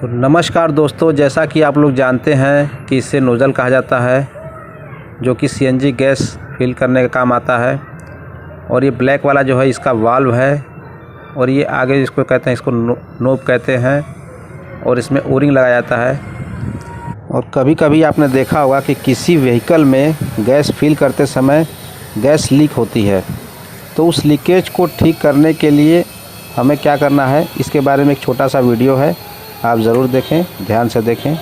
तो नमस्कार दोस्तों, जैसा कि आप लोग जानते हैं कि इसे नोज़ल कहा जाता है, जो कि सीएनजी गैस फिल करने का काम आता है। और ये ब्लैक वाला जो है इसका वाल्व है, और ये आगे इसको कहते हैं, इसको नोब कहते हैं, और इसमें ओरिंग लगाया जाता है। और कभी कभी आपने देखा होगा कि किसी व्हीकल में गैस फिल करते समय गैस लीक होती है, तो उस लीकेज को ठीक करने के लिए हमें क्या करना है, इसके बारे में एक छोटा सा वीडियो है, आप ज़रूर देखें, ध्यान से देखें।